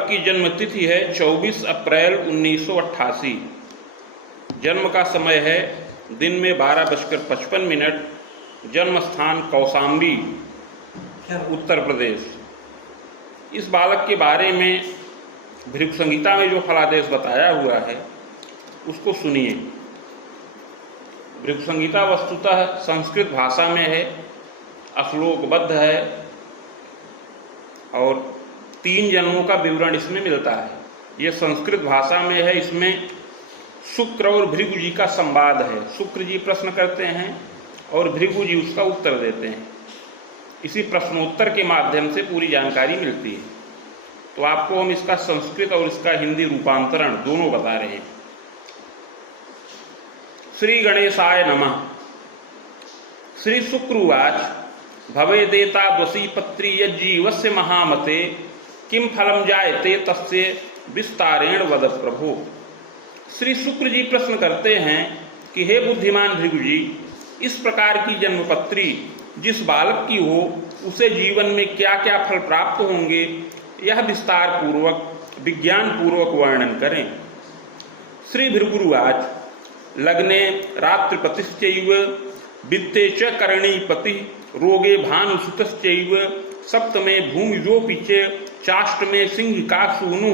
बालक की जन्म तिथि है 24 अप्रैल 1988। जन्म का समय है दिन में 12:55। जन्म स्थान कौशाम्बी, उत्तर प्रदेश। इस बालक के बारे में भृगु संहिता में जो फलादेश बताया हुआ है उसको सुनिए। भृगु संहिता वस्तुतः संस्कृत भाषा में है, श्लोकबद्ध है और 3 जन्मों का विवरण इसमें मिलता है। ये संस्कृत भाषा में है। इसमें शुक्र और भृगु जी का संवाद है। शुक्र जी प्रश्न करते हैं और भृगु जी उसका उत्तर देते हैं। इसी प्रश्नोत्तर के माध्यम से पूरी जानकारी मिलती है। तो आपको हम इसका संस्कृत और इसका हिंदी रूपांतरण दोनों बता रहे हैं। श्री गणेशाय नमः। श्री शुक्रवाच भवेदेता द्वसी पत्री यज्जीवस्य महामते किम फलम जायते तस्य विस्तारेण वद प्रभो। श्री शुक्र जी प्रश्न करते हैं कि हे बुद्धिमान भृगु जी, इस प्रकार की जन्मपत्री जिस बालक की हो उसे जीवन में क्या क्या फल प्राप्त होंगे, यह विस्तार पूर्वक विज्ञान पूर्वक वर्णन करें। श्री भृगुरुवाच लग्ने रात्रिपतिश्चैव वित्ते च करणीपति रोगे भानुसुतश्चैव सप्तमे भूमिजोऽपि च चाष्टमे सिंहिकासूनु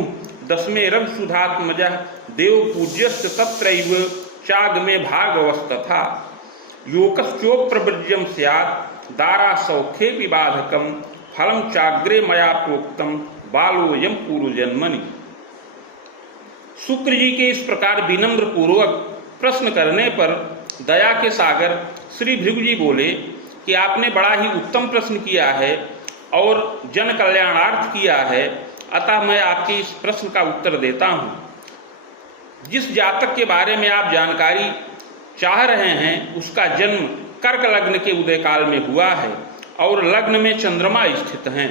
दशमे रविसुधात्मजः देवपूज्यश्च तत्रैव चागमे भार्गवस्तथा योकश्चोप्रवृज्यं स्यात् दारासौख्येऽपि बाधकं फलं चाग्रे मया प्रोक्तं बालोऽयं पूर्वजन्मनि। शुक्र जी के इस प्रकार विनम्र पूर्वक प्रश्न करने पर दया के सागर श्री भृगु जी बोले कि आपने बड़ा ही उत्तम प्रश्न किया है और जन कल्याणार्थ किया है, अतः मैं आपके इस प्रश्न का उत्तर देता हूँ। जिस जातक के बारे में आप जानकारी चाह रहे हैं उसका जन्म कर्क लग्न के उदय काल में हुआ है और लग्न में चंद्रमा स्थित हैं।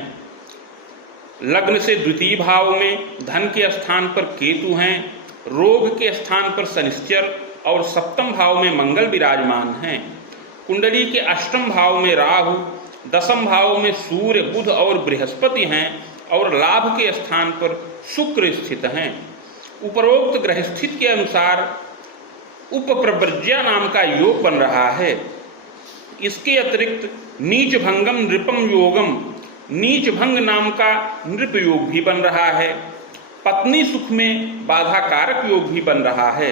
लग्न से द्वितीय भाव में धन के स्थान पर केतु हैं, रोग के स्थान पर शनिश्चर और सप्तम भाव में मंगल विराजमान हैं। कुंडली के अष्टम भाव में राहु, दसम भाव में सूर्य, बुध और बृहस्पति हैं और लाभ के स्थान पर शुक्र स्थित हैं। उपरोक्त ग्रह स्थिति के अनुसार उपप्रव्रज्या नाम का योग बन रहा है। इसके अतिरिक्त नीच भंगम नृपम योगम, नीच भंग नाम का नृप योग भी बन रहा है। पत्नी सुख में बाधा कारक योग भी बन रहा है।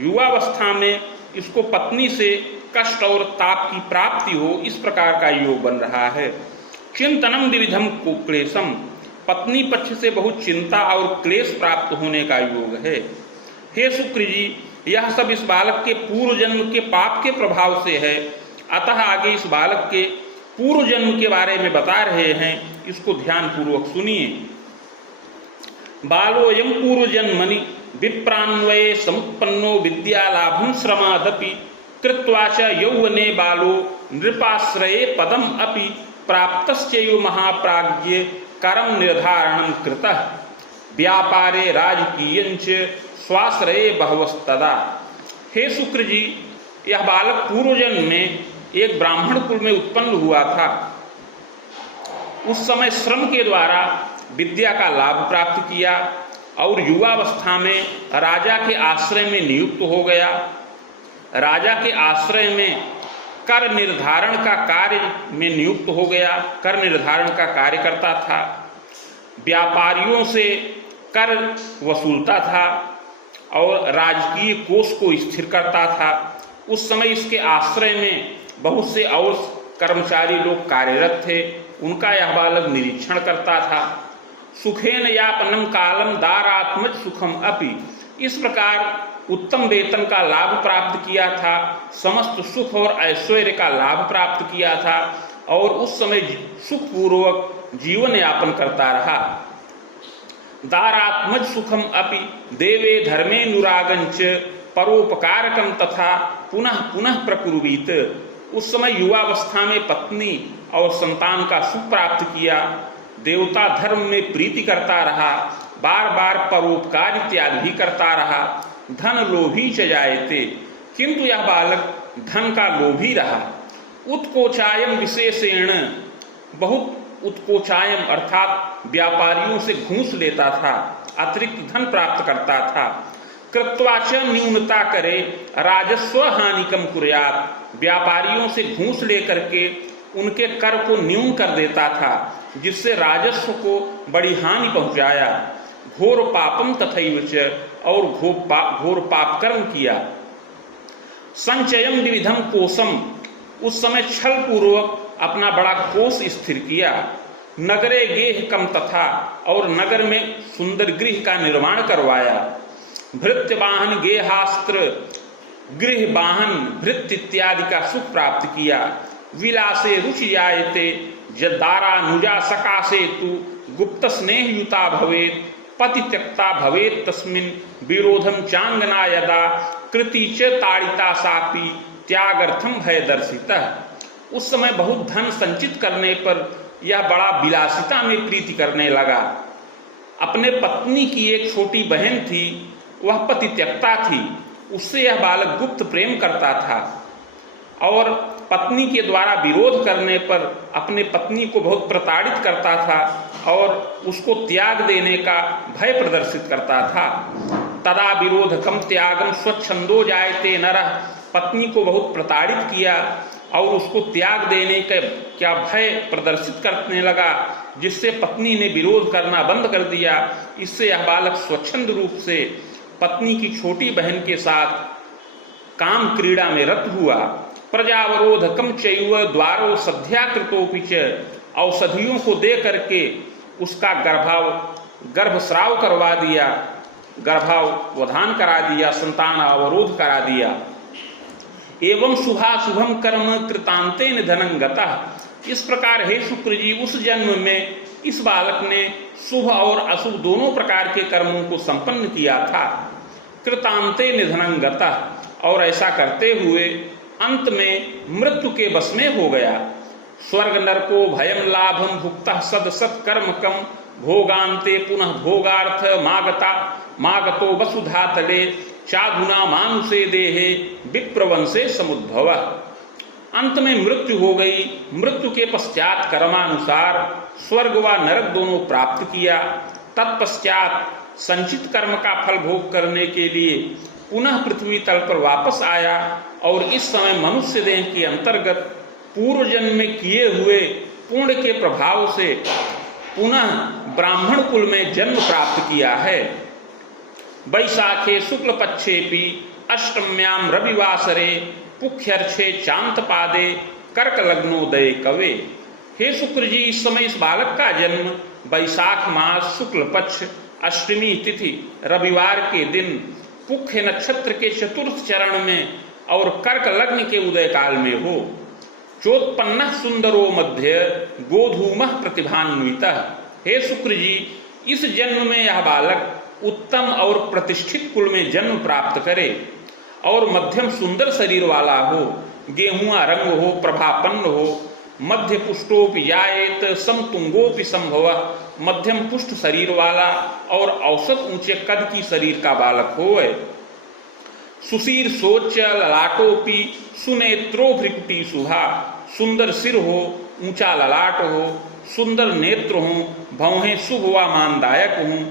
युवावस्था में इसको पत्नी से कष्ट और ताप की प्राप्ति हो, इस प्रकार का योग बन रहा है। चिंतनम द्विविधम क्लेशम, पत्नी पक्ष से बहुत चिंता और क्लेश प्राप्त होने का योग है। हे शुक्र जी, यह सब इस बालक के पूर्व जन्म के पाप के प्रभाव से है, अतः आगे इस बालक के पूर्व जन्म के बारे में बता रहे हैं, इसको ध्यान पूर्वक सुनिए। बालोऽयं पूर्वजन्मनि विप्रान्वये समुत्पन्नो विद्यालाभं श्रमादपि कृत्वा च यौवने बालो नृपाश्रये पदम अपि प्राप्तश्चैव महाप्राज्ञे कर्म निर्धारणं कृतः व्यापारे राजकीयंच स्वाश्रये बहवस्तदा। हे शुक्र जी, यह बालक पूर्व जन्म में एक ब्राह्मण कुल में उत्पन्न हुआ था। उस समय श्रम के द्वारा विद्या का लाभ प्राप्त किया और युवावस्था में राजा के आश्रय में नियुक्त हो गया। राजा के आश्रय में कर निर्धारण का कार्य में नियुक्त हो गया, कर निर्धारण का कार्य करता था। व्यापारियों से कर वसूलता था और राजकीय कोष को स्थिर करता था। उस समय इसके आश्रय में बहुत से और कर्मचारी लोग कार्यरत थे, उनका यह बालक निरीक्षण करता था। सुखेन यापनम कालम दारात्मज सुखम अपि, इस प्रकार उत्तम वेतन का लाभ प्राप्त किया था, समस्त सुख और ऐश्वर्य का लाभ प्राप्त किया था और उस समय सुखपूर्वक जीवन यापन करता रहा। दारात्मज सुखम अपि देवे धर्मे नुरागंच परोपकारकम तथा पुनः पुनः प्रकुर्वीत। उस समय युवावस्था में पत्नी और संतान का सुख प्राप्त किया, देवता धर्म में प्रीति करता रहा, बार बार परोपकार इत्यादि भी करता रहा। धन लोभी च जायते, किंतु यह बालक धन का लोभी रहा। उत्कोचायम विशेषेण, बहुत उत्कोचायम अर्थात व्यापारियों से घूस लेता था, अतिरिक्त धन प्राप्त करता था। कृत्वा च न्यूनता करे राजस्व हानिकम कुर्यात्, व्यापारियों से घूस लेकर के उनके कर को न्यून कर देता था, जिससे राजस्व को बड़ी हानि पहुंचाया। घोर पापम तथैव च, और घोर पाप कर्म किया। संचयम विविधम कोशम, उस समय छल पूर्वक अपना बड़ा कोष स्थिर किया। नगरे गेह कम तथा, और नगर में सुंदर गृह का निर्माण करवाया। भृत्य वाहन गेहास्त्र, गृह वाहन भृत्य इत्यादि का सुख प्राप्त किया। विलासे रुचि आयते जदारा नुजा सकाशे तु गुप्त स्नेह युता भवेत पति त्यक्ता भवेत तस्मिन् विरोधम चांगना यदा कृति च ताड़िता सापी त्यागर्थम भय दर्शिता। उस समय बहुत धन संचित करने पर यह बड़ा विलासिता में प्रीति करने लगा। अपने पत्नी की एक छोटी बहन थी, वह पति त्यक्ता थी, उससे यह बालक गुप्त प्रेम करता था और पत्नी के द्वारा विरोध करने पर अपने पत्नी को बहुत प्रताड़ित करता था और उसको त्याग देने का भय प्रदर्शित करता था। तदा विरोधकम त्यागम स्वच्छंदो जायते नरः, पत्नी को बहुत प्रताड़ित किया और उसको त्याग देने का क्या भय प्रदर्शित करने लगा, जिससे पत्नी ने विरोध करना बंद कर दिया। इससे यह बालक स्वच्छंद रूप से पत्नी की छोटी बहन के साथ काम क्रीड़ा में रत हुआ। प्रजावरोधकम चैव द्वारो सध्याकृतोपि च, औषधियों को दे करके उसका गर्भस्राव करवा दिया, गर्भावधान करा दिया, संतान अवरोध करा दिया। एवं शुभाशुभम कर्म कृतांते निधनं गतः, इस प्रकार हे शुक्र जी उस जन्म में इस बालक ने शुभ और अशुभ दोनों प्रकार के कर्मों को संपन्न किया था। कृतांते निधनं गतः, और ऐसा करते हुए अंत में मृत्यु के वश में हो गया। स्वर्ग नरको भयम लाभम भुक्तः सद सत कर्म कम भोगांते पुनः भोगार्थ मागतो वसुधा तले चाधुना मानुषे देहे विप्रवंशे समुद्भव। अंत में मृत्यु हो गई। मृत्यु के पश्चात कर्मानुसार स्वर्ग व नरक दोनों प्राप्त किया। तत्पश्चात संचित कर्म का फल भोग करने के लिए पुनः पृथ्वी तल पर वापस आया और इस समय मनुष्य देह के अंतर्गत पूर्व जन्म में किए हुए पुण्य के प्रभाव से पुनः ब्राह्मण कुल में जन्म प्राप्त किया है। वैशाखे शुक्ल पक्षेपि अष्टम्याम रविवासरे पुख्यर्षे चांत पादे कर्क लग्नोदय कवे। हे शुक्र जी, इस समय इस बालक का जन्म वैशाख मास शुक्ल पक्ष अष्टमी तिथि रविवार के दिन पुख्य नक्षत्र के चतुर्थ चरण में और कर्क लग्न के उदय काल में हो। चोत्पन्न सुंदरो मध्य गोधूम प्रतिभान्वितः। हे शुक्र जी, इस जन्म में यह बालक उत्तम और प्रतिष्ठित कुल में जन्म प्राप्त करे और मध्यम सुंदर शरीर वाला हो, गेहुआ रंग हो, प्रभापन्न हो, मध्य पुष्टोपि जायेत समतुंगोपि संभव, मध्यम पुष्ट शरीर वाला और औसत ऊंचे कद की शरीर का बालक हो। सुशीर सोच ललाटोपि सुनेत्रो भ्रिकुटी सुहा, सुंदर सिर हो, ऊंचा ललाट हो, सुंदर नेत्र हो, भौहें शुभ व मानदायक हो,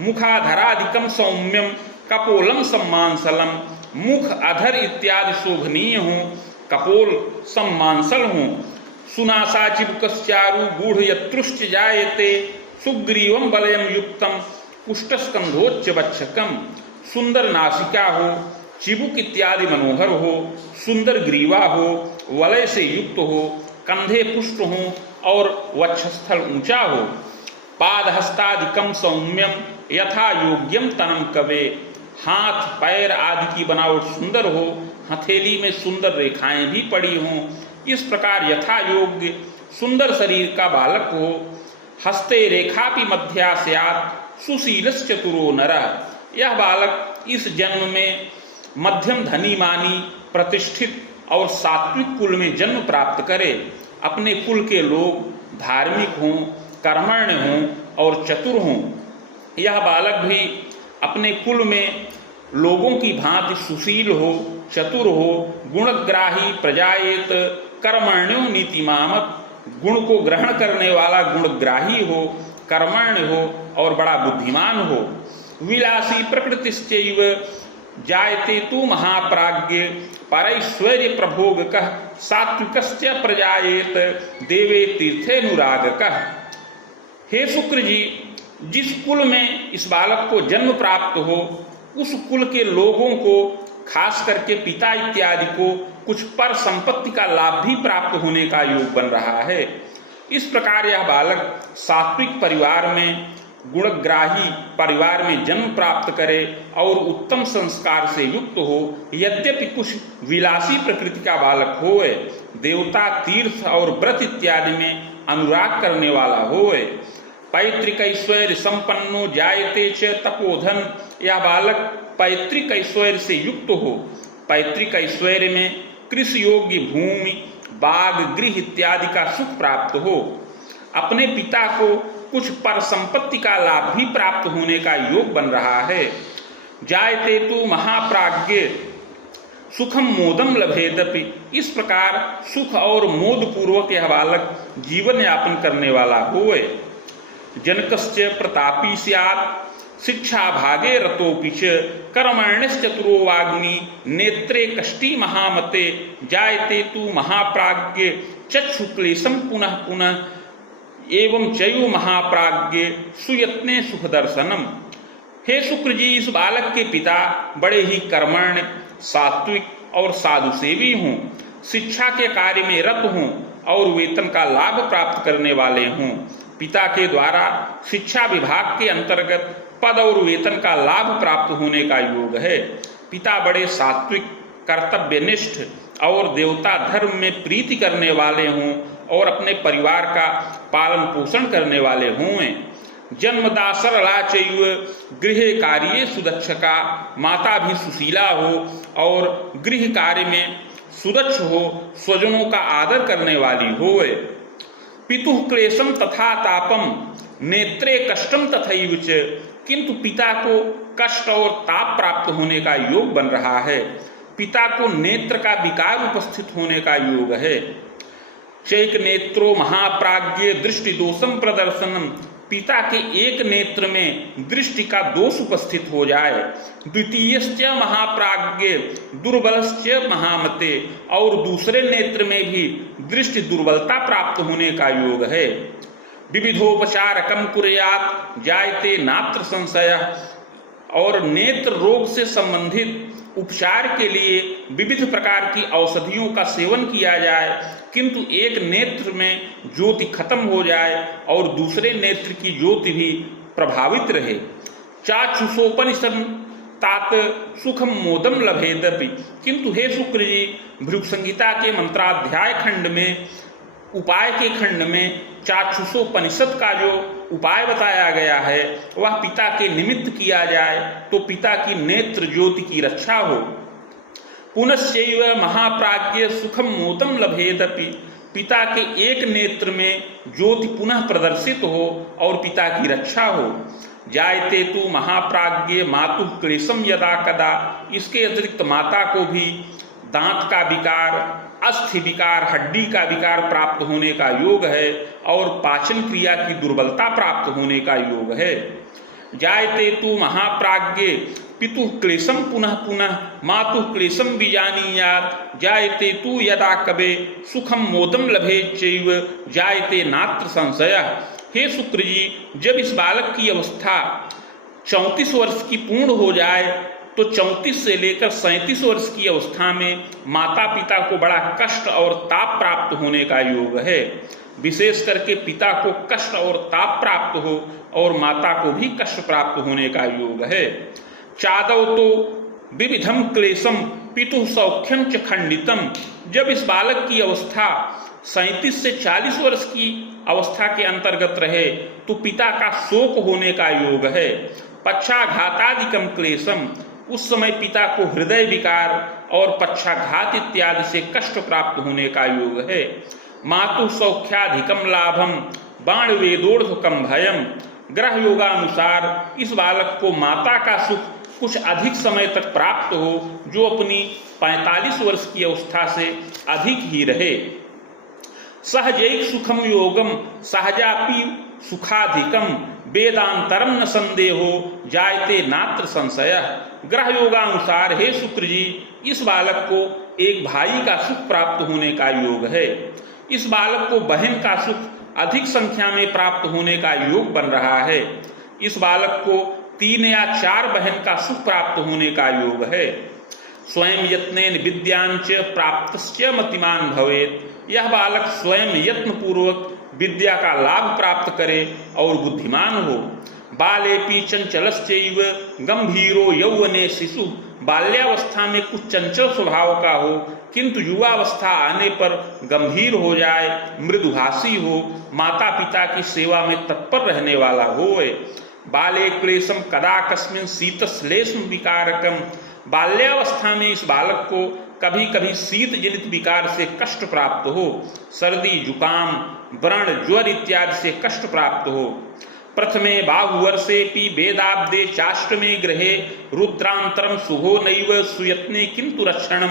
मुखाधराधिकम सौम्यम कपोलम सम्मानसलम, मुख अधर इत्यादि शोभनीय हो, कपोल सम्मानसल हो, सुनासा चिबुकश्चारु गूढ़ यत्रुश्च जायते सुग्रीवम बलयम युक्तम कुष्ठस्कंधोच्च वक्षकम, सुंदर नासिका हो, चिबुक इत्यादि मनोहर हो, सुंदर ग्रीवा हो, वलय से युक्त हो, कंधे पुष्ट हो और वक्षस्थल ऊंचा हो, पादहस्तादिकम सौम्यम यथा योग्यम तनम कवे, हाथ पैर आदि की बनावट सुंदर हो, हथेली में सुंदर रेखाएं भी पड़ी हों, इस प्रकार यथा योग्य सुंदर शरीर का बालक हो। हस्ते रेखापि मध्या स्यात् सुशीलस् चतुरो नरः। यह बालक इस जन्म में मध्यम धनी मानी प्रतिष्ठित और सात्विक कुल में जन्म प्राप्त करे। अपने कुल के लोग धार्मिक हों, कर्मण्य हों और चतुर हों। यह बालक भी अपने कुल में लोगों की भांति सुशील हो, चतुर हो, गुणग्राही प्रजायेत कर्मण्यो नीतिमामत, गुण को ग्रहण करने वाला गुणग्राही हो, कर्मण्य हो और बड़ा बुद्धिमान हो। विलासी प्रकृतिश्चैव जायते तु महाप्राज्ञ परैश्वर्य प्रभोगकः सात्विकश्च प्रजायेत देवे तीर्थेनुरागकः। हे शुक्र जी, जिस कुल में इस बालक को जन्म प्राप्त हो उस कुल के लोगों को, खास करके पिता इत्यादि को, कुछ पर संपत्ति का लाभ भी प्राप्त होने का योग बन रहा है। इस प्रकार यह बालक सात्विक परिवार में, गुणग्राही परिवार में जन्म प्राप्त करे और उत्तम संस्कार से युक्त हो। यद्यपि कुछ विलासी प्रकृति का बालक होए, देवता, तीर्थ और व्रत इत्यादि में अनुराग करने वाला होए। पैतृक ऐश्वर्य संपन्नो जायते च तपोधन, यह बालक पैतृक ऐश्वर्य से युक्त हो। पैतृक ऐश्वर्य में कृषि योग्य भूमि, बाग, गृह इत्यादि का सुख प्राप्त हो। अपने पिता को कुछ पर संपत्ति का लाभ भी प्राप्त होने का योग बन रहा है। जायते तु महाप्राज्ञ सुखम मोदम लभेदपि, इस प्रकार सुख और मोद पूर्वक यह बालक जीवन यापन करने वाला होए। जनकश्च प्रतापी स्यात् शिक्षा भागे रतोपि च कर्मण्यश्चतुरो वाग्मी नेत्रे कष्टी महामते जायते तु महाप्राज्ञ चक्षुक्लेशम पुनः पुनः एवं चयु महाप्राज्ञ सुयत्ने सुख दर्शनम। हे शुक्र जी, इस बालक के पिता बड़े ही कर्मण्य, सात्विक और साधु सेवी हों, शिक्षा के कार्य में रत हों और वेतन का लाभ प्राप्त करने वाले हों। पिता के द्वारा शिक्षा विभाग के अंतर्गत पद और वेतन का लाभ प्राप्त होने का योग है। पिता बड़े सात्विक, कर्तव्यनिष्ठ और देवता धर्म में प्रीति करने वाले हों और अपने परिवार का पालन पोषण करने वाले हों। जन्मदा सरला चैव गृह कार्ये सुदक्षका, माता भी सुशीला हो और गृह कार्य में सुदक्ष हो, स्वजनों का आदर करने वाली होए। पितुः क्लेशम तथा तापम नेत्रे कष्टम तथैव च, किंतु पिता को कष्ट और ताप प्राप्त होने का योग बन रहा है। पिता को नेत्र का विकार उपस्थित होने का योग है। चैक नेत्रो महाप्राज्ञ दृष्टि दोषम प्रदर्शनम, पिता के एक नेत्र में दृष्टि का दोष उपस्थित हो जाए। द्वितीयश्च महाप्राज्ञ दुर्बलश्च महामते, और दूसरे नेत्र में भी दृष्टि दुर्बलता प्राप्त होने का योग है। विविधोपचारकम कुर्यात् जायते नात्र संशयः, और नेत्र रोग से संबंधित उपचार के लिए विविध प्रकार की औषधियों का सेवन किया जाए, किंतु एक नेत्र में ज्योति खत्म हो जाए और दूसरे नेत्र की ज्योति भी प्रभावित रहे। चाक्षुषोपनिषद तात सुखम मोदम लभेदपि, किंतु हे शुक्र जी, भृगु संहिता के मंत्राध्याय खंड में, उपाय के खंड में चाक्षुषोपनिषद का जो उपाय बताया गया है वह पिता के निमित्त किया जाए तो पिता की नेत्र ज्योति की रक्षा हो। पुनश्चैव महाप्राज्ञ सुखम मोदम लभेदपि, पिता के एक नेत्र में ज्योति पुनः प्रदर्शित हो और पिता की रक्षा हो। जायते तु महाप्राज्ञ मातुः क्लेशम यदा कदा, इसके अतिरिक्त माता को भी दांत का विकार, अस्थि विकार, हड्डी का विकार प्राप्त होने का योग है और पाचन क्रिया की दुर्बलता प्राप्त होने का योग है। जायते तु महाप्राज्ञ पितुः क्लेशम पुनः पुनः मातुः क्लेशम बीजानीयात्, जायते तु यदा कबे सुखम मोदम लभेच्चैव जायते नात्र संशयः। हे शुक्र जी, जब इस बालक की अवस्था 34 वर्ष की पूर्ण हो जाए तो 34 से लेकर 37 वर्ष की अवस्था में माता पिता को बड़ा कष्ट और ताप प्राप्त होने का योग है। विशेष करके पिता को कष्ट और ताप प्राप्त हो और माता को भी कष्ट प्राप्त होने का योग है। चादव तो विविधम क्लेशम पितुः सौख्यम च खंडितम, जब इस बालक की अवस्था 37 से 40 वर्ष की अवस्था के अंतर्गत रहे तो पिता का शोक होने का योग है। पक्षाघातादिकम क्लेशम, उस समय पिता को हृदय विकार और पक्षाघात इत्यादि से कष्ट प्राप्त होने का योग है। मातु सौख्याधिकम लाभम बाण वेदोर्धकम भयम, ग्रह योगानुसार इस बालक को माता का सुख कुछ अधिक समय तक प्राप्त हो जो अपनी 45 वर्ष की अवस्था से अधिक ही रहे। सहजैक सुखम योगम सहजापि सुखाधिकम वेदांतरम न संदेहो जायते नात्र संशय। ग्रह योगानुसार हे शुक्र जी, इस बालक को एक भाई का सुख प्राप्त होने का योग है। इस बालक को बहन का सुख अधिक संख्या में प्राप्त होने का योग बन रहा है। इस बालक को 3 या 4 बहन का सुख प्राप्त होने का योग है। स्वयं यत्नेन विद्यांच प्राप्तश्च मतिमान भवेत्। यह बालक स्वयं यत्न पूर्वक विद्या का लाभ प्राप्त करे और बुद्धिमान हो। बालेपि चंचलश्चैव गंभीरो यौवने शिशु। बाल्यावस्था में कुछ चंचल स्वभाव का हो, किंतु युवावस्था आने पर गंभीर हो जाए, मृदुभाषी हो, माता पिता की सेवा में तत्पर रहने वाला होए। बाले क्लेशम कदा कस्मिन् शीतश्लेष्म विकारकम। बाल्यावस्था में इस बालक को कभी कभी शीत जनित विकार से कष्ट प्राप्त हो, सर्दी जुकाम व्रण ज्वर इत्यादि से कष्ट प्राप्त हो। प्रथमे बाहुवर्षेपि वेदाब्दे चाष्टमे ग्रहे रुद्रांतरम शुभो नैव सुयत्ने किंतु रक्षणम।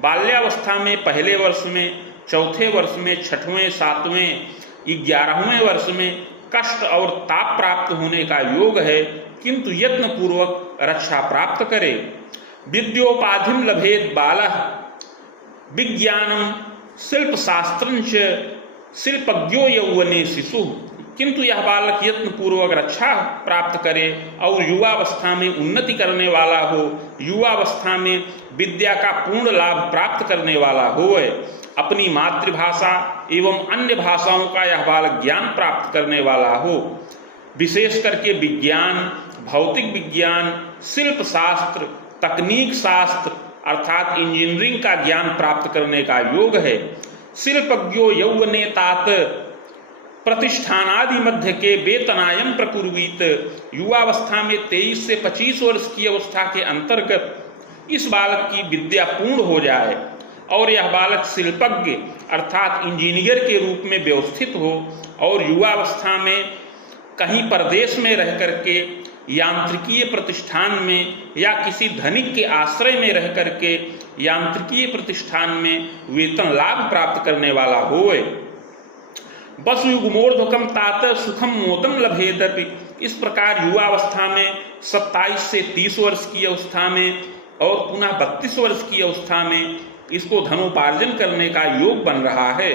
बाल्यावस्था में पहले वर्ष में, चौथे वर्ष में, 6वें, 7वें, 11वें वर्ष में कष्ट और ताप प्राप्त होने का योग है, किंतु यत्न पूर्वक रक्षा प्राप्त करे। विद्योपाधिम लभेद बालः विज्ञानम शिल्प शास्त्रंच शिल्पज्ञो यौवने शिशु। किंतु यह बालक यत्न पूर्वक रक्षा प्राप्त करे और युवावस्था में उन्नति करने वाला हो, युवावस्था में विद्या का पूर्ण लाभ प्राप्त करने वाला होए। अपनी मातृभाषा एवं अन्य भाषाओं का यह बालक ज्ञान प्राप्त करने वाला हो। विशेष करके विज्ञान, भौतिक विज्ञान, शिल्प शास्त्र, तकनीक शास्त्र अर्थात इंजीनियरिंग का ज्ञान प्राप्त करने का योग है। शिल्पज्ञो यौवने तात प्रतिष्ठानादि मध्य के वेतनायम प्रकुर्वीत। युवावस्था में 23 से 25 वर्ष की अवस्था के अंतर्गत इस बालक की विद्या पूर्ण हो जाए और यह बालक शिल्पज्ञ अर्थात इंजीनियर के रूप में व्यवस्थित हो और युवावस्था में कहीं परदेश में रह करके यांत्रिकीय प्रतिष्ठान में या किसी धनिक के आश्रय में रह करके यांत्रिकीय प्रतिष्ठान में वेतन लाभ प्राप्त करने वाला होए। बस युगमोर्ध्वकम तात सुखम मोदम लभेदपि। इस प्रकार युवावस्था में 27 से 30 वर्ष की अवस्था में और पुनः 32 वर्ष की अवस्था में इसको धनोपार्जन करने का योग बन रहा है।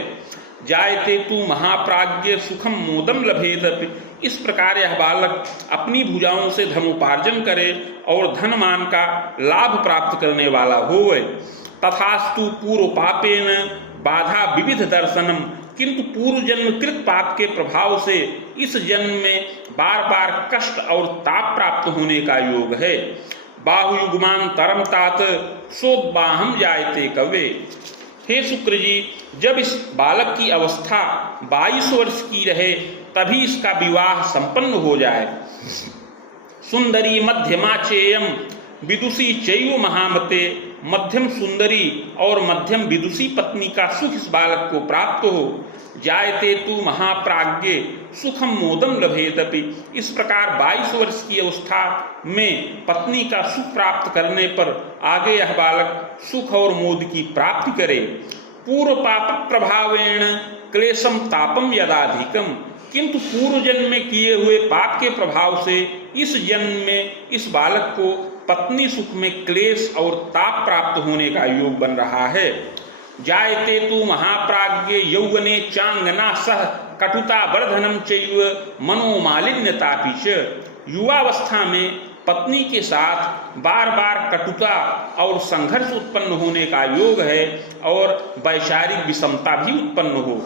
जायते तू महाप्राज्ञ सुखम मोदम लभेदपि। इस प्रकार यह बालक अपनी भुजाओं से धनोपार्जन करे और धनमान का लाभ प्राप्त करने वाला होए। तथास्तु पूर्व पापेन बाधा विविध दर्शनम। किंतु पूर्व जन्म कृत पाप के प्रभाव से इस जन्म में बार बार कष्ट और ताप प्राप्त होने का योग है। बाहुयुग्मान तरम तात सोद्बाहम जायते कवे। हे शुक्र जी, जब इस बालक की अवस्था 22 वर्ष की रहे तभी इसका विवाह संपन्न हो जाए। सुंदरी मध्यमा चेयम विदुषी चैव महामते। मध्यम सुंदरी और मध्यम विदुषी पत्नी का सुख इस बालक को प्राप्त हो। जायते तू महाप्राज्ञ सुखम मोदम लभेदपि। इस प्रकार 22 वर्ष की अवस्था में पत्नी का सुख प्राप्त करने पर आगे यह बालक सुख और मोद की प्राप्ति करे। पूर्व पाप प्रभावेण क्लेशम तापम यदाधिकम। किंतु पूर्व जन्म में किए हुए पाप के प्रभाव से इस जन्म में इस बालक को पत्नी सुख में क्लेश और ताप प्राप्त होने का योग बन रहा है। जायते तू महाप्राज्ञ यौवने चांगना सह कटुता वर्धनम चैव मनोमालिन्यतापि च। युवावस्था में पत्नी के साथ बार बार कटुता और संघर्ष उत्पन्न होने का योग है और वैचारिक विषमता भी उत्पन्न हो।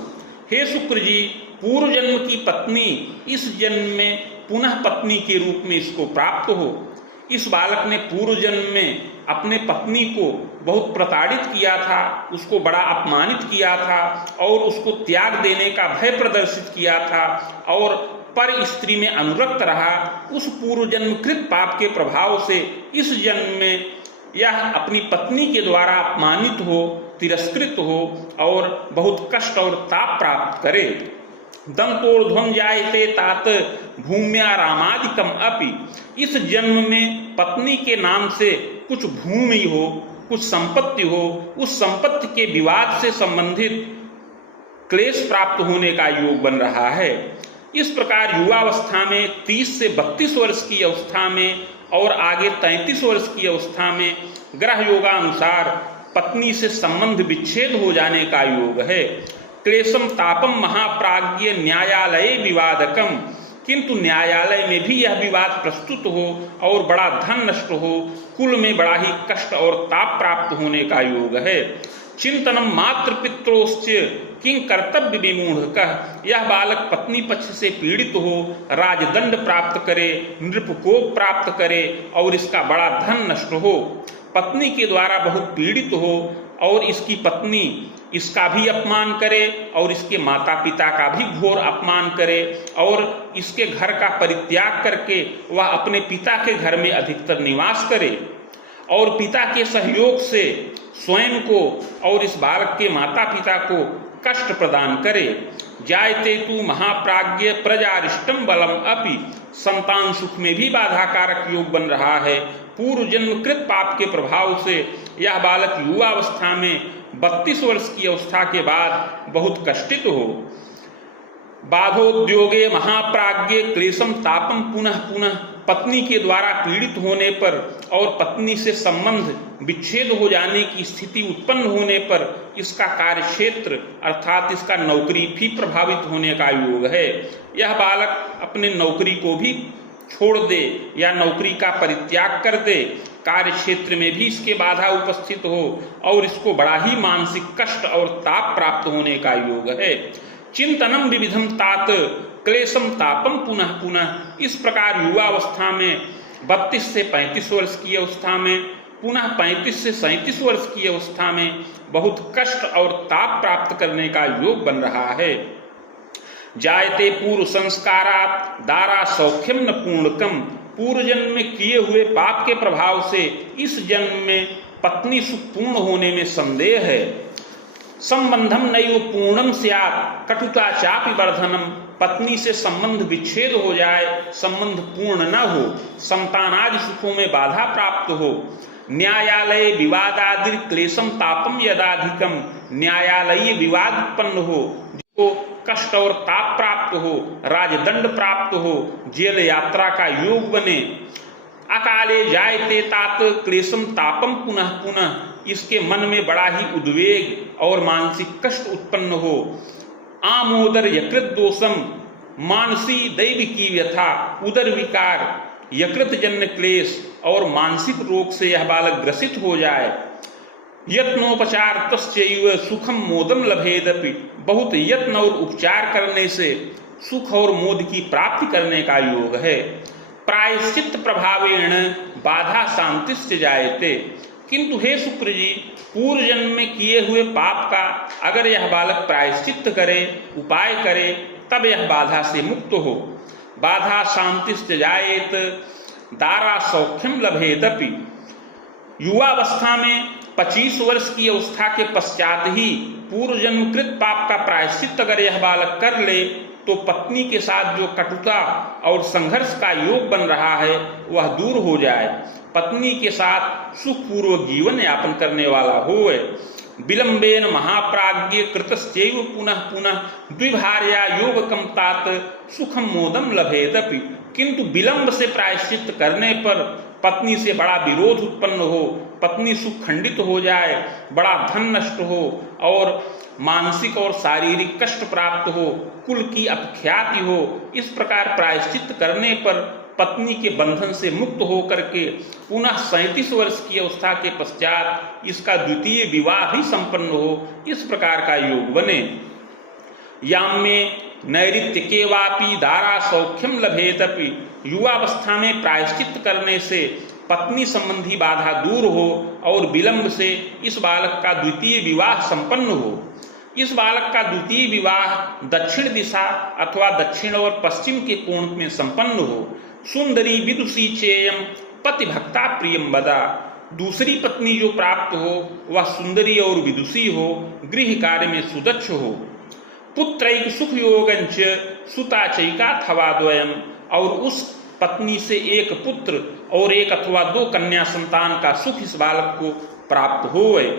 हे शुक्र जी, पूर्व जन्म की पत्नी इस जन्म में पुनः पत्नी के रूप में इसको प्राप्त हो। इस बालक ने पूर्व जन्म में अपने पत्नी को बहुत प्रताड़ित किया था, उसको बड़ा अपमानित किया था और उसको त्याग देने का भय प्रदर्शित किया था और पर स्त्री में अनुरक्त रहा। उस पूर्व जन्म कृत पाप के प्रभाव से इस जन्म में यह अपनी पत्नी के द्वारा अपमानित हो, तिरस्कृत हो और बहुत कष्ट और ताप प्राप्त करे। दंतोर्ध्वं जायते तात भूम्या रामादिकम अपि। इस जन्म में पत्नी के नाम से कुछ भूमि हो, कुछ संपत्ति हो, उस संपत्ति के विवाद से संबंधित क्लेश प्राप्त होने का योग बन रहा है। इस प्रकार युवावस्था में 30 से 32 वर्ष की अवस्था में और आगे 33 वर्ष की अवस्था में ग्रह योगानुसार पत्नी से संबंध विच्छेद हो जाने का योग है। क्लेशम तापम महाप्राज्ञ न्यायालय विवादकम, किंतु न्यायालय में भी यह विवाद प्रस्तुत हो और बड़ा धन नष्ट हो, कुल में बड़ा ही कष्ट और ताप प्राप्त होने का योग है। चिंतनम मातृ पित्रोश्च किं कर्तव्य विमूढ़ कह, यह बालक पत्नी पक्ष से पीड़ित हो, राजदंड प्राप्त करे, नृपकोप प्राप्त करे और इसका बड़ा धन नष्ट हो, पत्नी के द्वारा बहुत पीड़ित हो और इसकी पत्नी इसका भी अपमान करे और इसके माता पिता का भी घोर अपमान करे और इसके घर का परित्याग करके वह अपने पिता के घर में अधिकतर निवास करे और पिता के सहयोग से स्वयं को और इस बालक के माता पिता को कष्ट प्रदान करे। जायते तु महाप्राज्ञ प्रजारिष्टम बलम अपि, संतान सुख में भी बाधाकारक योग बन रहा है। पूर्व जन्मकृत पाप के प्रभाव से यह बालक युवावस्था में 32 वर्ष की अवस्था के बाद बहुत कष्टित हो। बाधोद्योगे महाप्राज्ञ क्लेशम तापम पुनः पुनः, पत्नी के द्वारा पीड़ित होने पर और पत्नी से संबंध विच्छेद हो जाने की स्थिति उत्पन्न होने पर इसका कार्यक्षेत्र अर्थात इसका नौकरी भी प्रभावित होने का योग है। यह बालक अपने नौकरी को भी छोड़ दे या नौकरी का परित्याग कर दे, कार्य क्षेत्र में भी इसके बाधा उपस्थित हो और इसको बड़ा ही मानसिक कष्ट और ताप प्राप्त होने का योग है। चिंतनम विविधम तात क्लेशम तापम पुनः पुनः, इस प्रकार युवावस्था में 32 से 35 वर्ष की अवस्था में पुनः 35 से 37 वर्ष की अवस्था में बहुत कष्ट और ताप प्राप्त करने का योग बन रहा है। जायते पूर्व संस्कारात दारा सौख्यम न पूर्णकम, पूर्व जन्म में किए हुए पाप के प्रभाव से इस जन्म में पत्नी सुख पूर्ण होने में संदेह है। संबंधम नैव पूर्णम स्यात् कटुता चापि वर्धनम, पत्नी से संबंध विच्छेद हो जाए, संबंध पूर्ण न हो, संतानादि सुखों में बाधा प्राप्त हो। न्यायालय विवादादि क्लेशम तापम यदाधिकम, न्यायालयीय विवाद उत्पन्न हो, जो कष्ट और ताप प्राप्त हो, राजदंड प्राप्त हो, जेल यात्रा का योग बने। अकाले जायते तात क्लेशम तापम पुनः पुनः, इसके मन में बड़ा ही उद्वेग और मानसिक कष्ट उत्पन्न हो। आमोदर यकृत दोषम मानसी दैव की व्यथा, उदर विकार, यकृत जन्य क्लेश और मानसिक रोग से यह बालक ग्रसित हो जाए। यत्नोपचार तस्चैव सुखम मोदम लभेदपि, बहुत यत्न और उपचार करने से सुख और मोद की प्राप्ति करने का योग है। प्रायश्चित प्रभावेण बाधा शांतिश्च जायते, किंतु हे शुक्र जी, पूर्व जन्म में किए हुए पाप का अगर यह बालक प्रायश्चित करे, उपाय करे, तब यह बाधा से मुक्त हो। बाधा शांतिश्च जायेत दारा सौख्यम लभेदपि, युवावस्था में 25 वर्ष की अवस्था के पश्चात ही पूर्व जन्मकृत पाप का प्रायश्चित अगर यह बालक कर ले तो पत्नी के साथ जो कटुता और संघर्ष का योग बन रहा है वह दूर हो जाए, पत्नी के साथ सुखपूर्वक जीवन यापन करने वाला होए। विलंबेन महाप्राज्ञ कृतश्चैव पुनः पुनः द्विभार्या योगकम तात सुखम मोदम लभेदपि, किंतु विलंब से प्रायश्चित करने पर पत्नी से बड़ा विरोध उत्पन्न हो, पत्नी सुख खंडित हो जाए, बड़ा धन नष्ट हो और मानसिक और शारीरिक कष्ट प्राप्त हो, कुल की अपख्याति हो। इस प्रकार प्रायश्चित करने पर पत्नी के बंधन से मुक्त होकर के पुनः 37 वर्ष की अवस्था के पश्चात इसका द्वितीय विवाह भी संपन्न हो, इस प्रकार का योग बने। याम में नैऋत्य के वापी दारा सौख्यम लभेदपि, युवावस्था में प्रायश्चित करने से पत्नी संबंधी बाधा दूर हो और विलंब से इस बालक का द्वितीय विवाह संपन्न हो। इस बालक का द्वितीय विवाह दक्षिण दिशा अथवा दक्षिण और पश्चिम के कोण में संपन्न हो। सुंदरी विदुषी चेयम पति भक्ता प्रियम बदा, दूसरी पत्नी जो प्राप्त हो वह सुंदरी और विदुषी हो, गृह कार्य में सुदक्ष हो। पुत्रैक सुख योगंच सुता चैका थवा द्वयम, और उस पत्नी से एक पुत्र और एक अथवा दो कन्या संतान का सुख इस बालक को प्राप्त होय।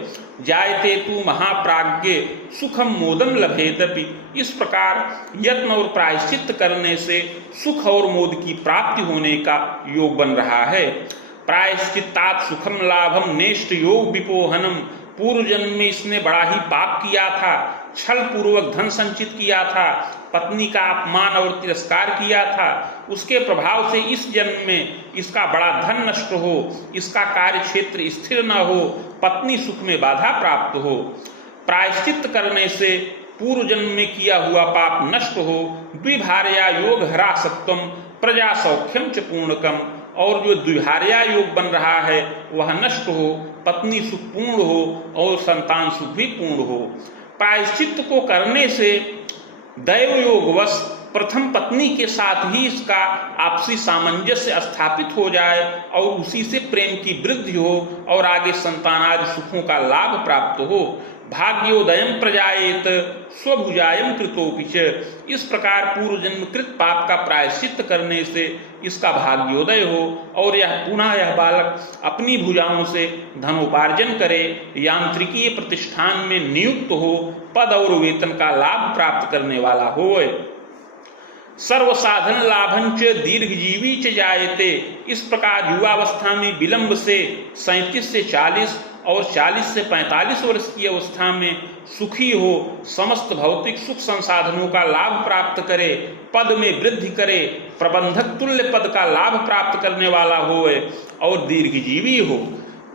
जायते तु महाप्राज्ञ सुखम मोदम लभेदपि। इस प्रकार यत्न और प्रायश्चित करने से सुख और मोद की प्राप्ति होने का योग बन रहा है। प्रायश्चित्तात सुखम लाभम नेष्ट योग विपोहनम। पूर्व जन्म में इसने बड़ा ही पाप किया था, छल पूर्वक धन संचित किया था, पत्नी का अपमान और तिरस्कार किया था। उसके प्रभाव से इस जन्म में इसका बड़ा धन नष्ट हो, इसका कार्य क्षेत्र स्थिर न हो, पत्नी सुख में बाधा प्राप्त हो। प्रायश्चित करने से पूर्व जन्म में किया हुआ पाप नष्ट हो। द्विभार्या योग ह्रासत्वम प्रजा सौख्यम च पूर्णकम। और जो द्विभार्या योग बन रहा है वह नष्ट हो, पत्नी सुख पूर्ण हो और संतान सुख भी पूर्ण हो। प्रायश्चित को करने से दैव योगवश प्रथम पत्नी के साथ ही इसका आपसी सामंजस्य स्थापित हो जाए और उसी से प्रेम की वृद्धि हो और आगे संतानादि सुखों का लाभ प्राप्त हो। भाग्योदयम प्रजायेत स्वभुजायम कृतोपि च। इस प्रकार पूर्व जन्म कृत पाप का प्रायश्चित करने से इसका भाग्योदय हो और यह बालक अपनी भुजाओं से धनोपार्जन करे, यांत्रिकीय प्रतिष्ठान में नियुक्त हो, पद और वेतन का लाभ प्राप्त करने वाला होए। सर्वसाधन लाभंच दीर्घजीवी च जायते। इस प्रकार युवावस्था में विलंब से 37 से 40 और 40 से 45 वर्ष की अवस्था में सुखी हो, समस्त भौतिक सुख संसाधनों का लाभ प्राप्त करे, पद में वृद्धि करे, प्रबंधक तुल्य पद का लाभ प्राप्त करने वाला होए और दीर्घजीवी हो।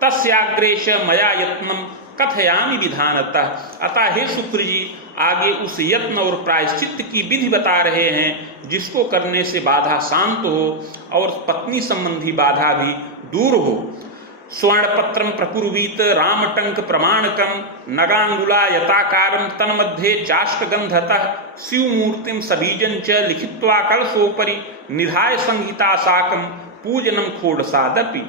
तस्याग्रेश मया यत्नम कथयामि विधानतः। अतः हे शुक्र जी, आगे उस यत्न और प्रायश्चित की विधि बता रहे हैं जिसको करने से बाधा शांत हो और पत्नी संबंधी बाधा भी दूर हो। स्वर्णपत्रम प्रकुर्वीत रामटंक प्रमाणकम नगांगुला यताकारम तन्मध्ये चाष्टगंधतः शिवमूर्तिम सबीजं च लिखित्वा कलशोपरि निधाय संहिता साकम पूजनम खोडसादपि।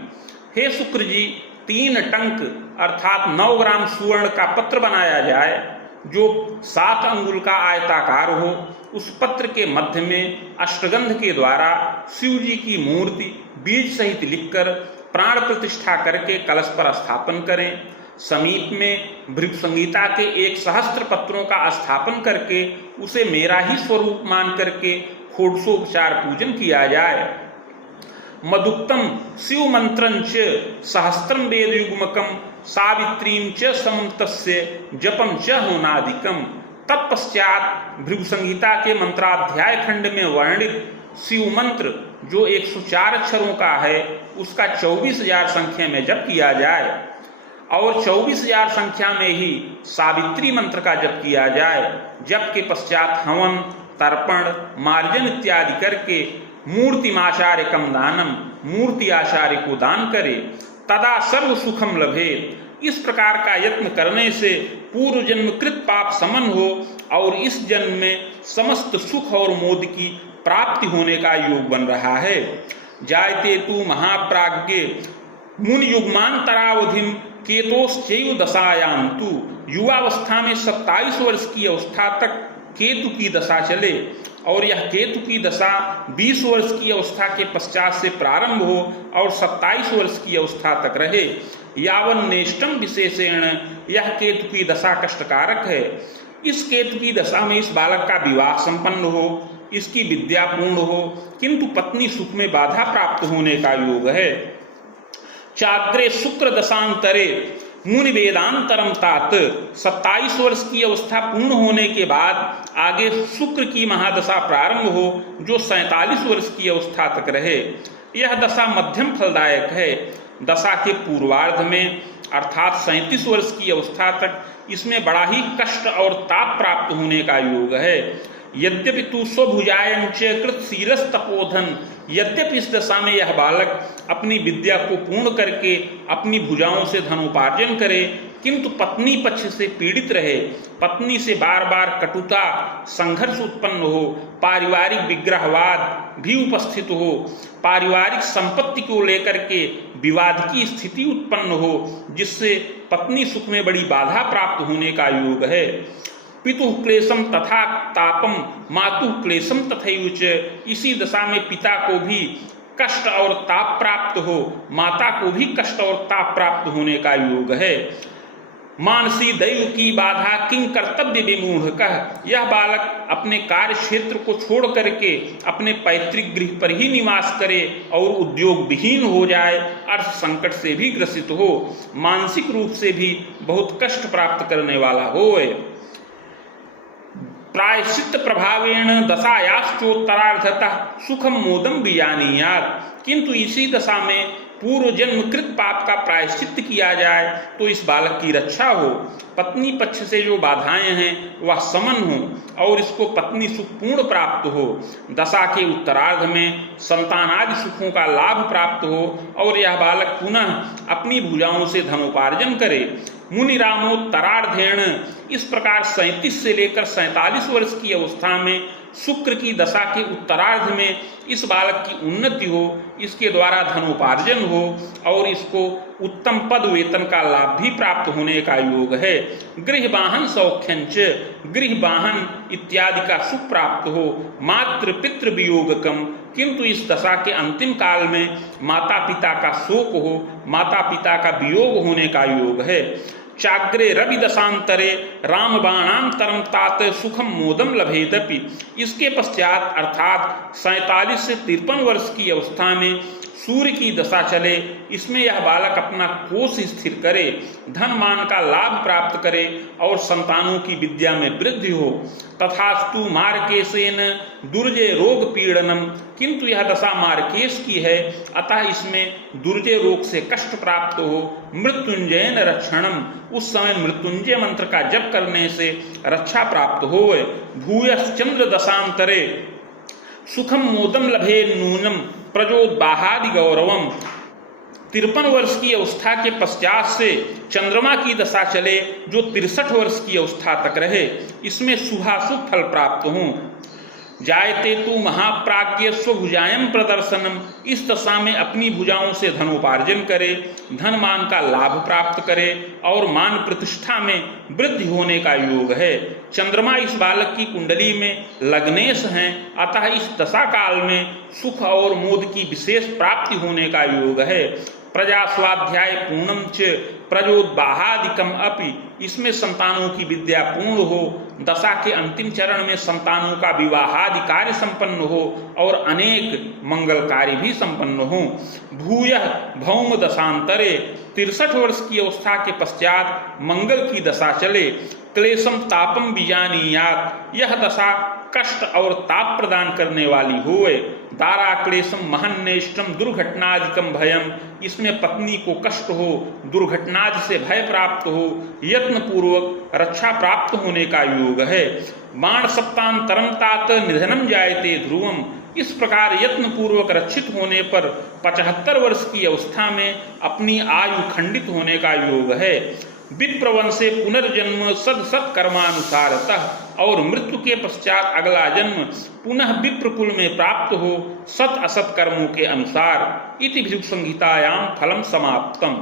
हे शुक्र जी, 3 टंक अर्थात 9 ग्राम सुवर्ण का पत्र बनाया जाए जो 7 अंगुल का आयताकार हो। उस पत्र के मध्य में अष्टगंध के द्वारा शिव जी की मूर्ति बीज सहित लिखकर प्राण प्रतिष्ठा करके कलश पर स्थापन करें। समीप में भृगु संहिता के 1 सहस्त्र पत्रों का स्थापन करके उसे मेरा ही स्वरूप मान करके षोडशोपचार पूजन किया जाए। मदुक्तम शिव मंत्रंच सहस्त्रम वेद युग्मकम सावित्रीं च समं तस्य जपम च होनादिकम। तत्पश्चात भृगु संहिता के मंत्राध्याय खंड में वर्णित शिव मंत्र जो 104 अक्षरों का है उसका 24,000 संख्या में जप किया जाए और 24,000 संख्या में ही सावित्री मंत्र का जप किया जाए। जप के पश्चात हवन, तर्पण, मार्जन इत्यादि करके मूर्तिमाचार्यकम दानम, मूर्ति आचार्य को दान करे। तदा सर्व सुखम लभे। इस प्रकार का यत्न करने से पूर्व जन्म कृत पाप समन हो और इस जन्म में समस्त सुख और मोद की प्राप्ति होने का योग बन रहा है। जायते तु महाप्राज्ञ मुनि युग्मांतरावधिम केतोश्चैव दशायां तु। युवावस्था में 27 वर्ष की अवस्था तक केतु की दशा चले और यह केतु की दशा 20 वर्ष की अवस्था के पश्चात से प्रारंभ हो और 27 वर्ष की अवस्था तक रहे। यावन नेष्टम विशेषेण, यह केतु की दशा कष्टकारक है। इस केतु की दशा में इस बालक का विवाह संपन्न हो, इसकी विद्या पूर्ण हो, किंतु पत्नी सुख में बाधा प्राप्त होने का योग है। चाग्रे शुक्र दशांतरे मुनि वेदांतरम तात। 27 वर्ष की अवस्था पूर्ण होने के बाद आगे शुक्र की महादशा प्रारंभ हो जो 47 वर्ष की अवस्था तक रहे। यह दशा मध्यम फलदायक है। दशा के पूर्वार्ध में अर्थात 37 वर्ष की अवस्था तक इसमें बड़ा ही कष्ट और ताप प्राप्त होने का योग है। यद्यपि तु स्वभुजायंच कृत शीरस तपोधन, यद्यपि इस दशा में यह बालक अपनी विद्या को पूर्ण करके अपनी भुजाओं से धनोपार्जन करे, किंतु पत्नी पक्ष से पीड़ित रहे, पत्नी से बार बार कटुता संघर्ष उत्पन्न हो, पारिवारिक विग्रहवाद भी उपस्थित हो, पारिवारिक संपत्ति को लेकर के विवाद की स्थिति उत्पन्न हो जिससे पत्नी सुख में बड़ी बाधा प्राप्त होने का योग है। पितु क्लेशम तथा तापम मातु क्लेशम तथैव च। इसी दशा में पिता को भी कष्ट और ताप प्राप्त हो, माता को भी कष्ट और ताप प्राप्त होने का योग है। मानसी दैव की बाधा किंग कर्तव्य विमूढ़ कह, यह बालक अपने कार्य क्षेत्र को छोड़ करके अपने पैतृक गृह पर ही निवास करे और उद्योग विहीन हो जाए, अर्थ संकट से भी ग्रसित हो, मानसिक रूप से भी बहुत कष्ट प्राप्त करने वाला होए। प्रायश्चित प्रभावेण दशायाश्चोत्तरार्धतः सुखम मोदम बीजानीयात्, किंतु इसी दशा में पूर्व जन्म कृत पाप का प्रायश्चित किया जाए तो इस बालक की रक्षा हो, पत्नी पक्ष से जो बाधाएं हैं वह समन हो और इसको पत्नी सुख पूर्ण प्राप्त हो, दशा के उत्तरार्ध में संतानादि सुखों का लाभ प्राप्त हो और यह बालक पुनः अपनी भुजाओं से धनोपार्जन करे। मुनि रामोत्तरार्धेण, इस प्रकार 37 से लेकर 47 वर्ष की अवस्था में शुक्र की दशा के उत्तरार्ध में इस बालक की उन्नति हो, इसके द्वारा धनोपार्जन हो और इसको उत्तम पद वेतन का लाभ भी प्राप्त होने का योग है। गृह वाहन सौख्यंच, गृह वाहन इत्यादि का सुख प्राप्त हो, मातृ पितृ वियोगकम, किंतु इस दशा के अंतिम काल में माता पिता का शोक हो, माता पिता का वियोग होने का योग है। चाग्रे रवि दशांतरे राम बाणांतरम तात सुखम मोदम लभेदपि, इसके पश्चात अर्थात 47 से 53 वर्ष की अवस्था में सूर्य की दशा चले, इसमें यह बालक अपना कोष स्थिर करे, धन मान का लाभ प्राप्त करे और संतानों की विद्या में वृद्धि हो। तथास्तु मार्केशेन दुर्जय रोग पीड़नम, किंतु यह दशा मार्केश की है, अतः इसमें दुर्जय रोग से कष्ट प्राप्त हो। मृत्युंजयन रक्षणम, उस समय मृत्युंजय मंत्र का जप करने से रक्षा प्राप्त हो। भूयश्चंद्र दशांतरे सुखम मोदम लभे नूनम प्रजोद्बाहादि गौरवम, 53 वर्ष की अवस्था के पश्चात से चंद्रमा की दशा चले जो 63 वर्ष की अवस्था तक रहे, इसमें शुभाशुभ फल प्राप्त हों। जायते तु महाप्राज्ञ स्वभुजायम प्रदर्शनम, इस दशा में अपनी भुजाओं से धनोपार्जन करे, धन मान का लाभ प्राप्त करे और मान प्रतिष्ठा में वृद्धि होने का योग है। चंद्रमा इस बालक की कुंडली में लग्नेश हैं, अतः इस दशा काल में सुख और मोद की विशेष प्राप्ति होने का योग है। प्रजा स्वाध्याय पूर्णम च प्रजोद्बाहादिकम अपि, इसमें संतानों की विद्या पूर्ण हो, दशा के अंतिम चरण में संतानों का विवाहादि कार्य संपन्न हो और अनेक मंगल कार्य भी संपन्न हो। भूयः भौम दशांतरे, 63 वर्ष की अवस्था के पश्चात मंगल की दशा चले, क्लेशम तापम बीजानीयात्, यह दशा कष्ट और ताप प्रदान करने वाली होए। दारा क्लेशम महन्नेष्टम दुर्घटनादिकम भयम, इसमें पत्नी को कष्ट हो, दुर्घटनादि से भय प्राप्त हो, यत्न पूर्वक रक्षा प्राप्त होने का योग है। बाण सप्तांतरम तात निधनम जायते ध्रुवम, इस प्रकार यत्न पूर्वक रक्षित होने पर 75 वर्ष की अवस्था में अपनी आयु खंडित होने का योग है। विप्रवंशे पुनर्जन्म सद सत कर्मानुसारतः, और मृत्यु के पश्चात अगला जन्म पुनः विप्रकुल में प्राप्त हो सत असत कर्मों के अनुसार। इति भिक्षुक संहितायाम फलम समाप्तम।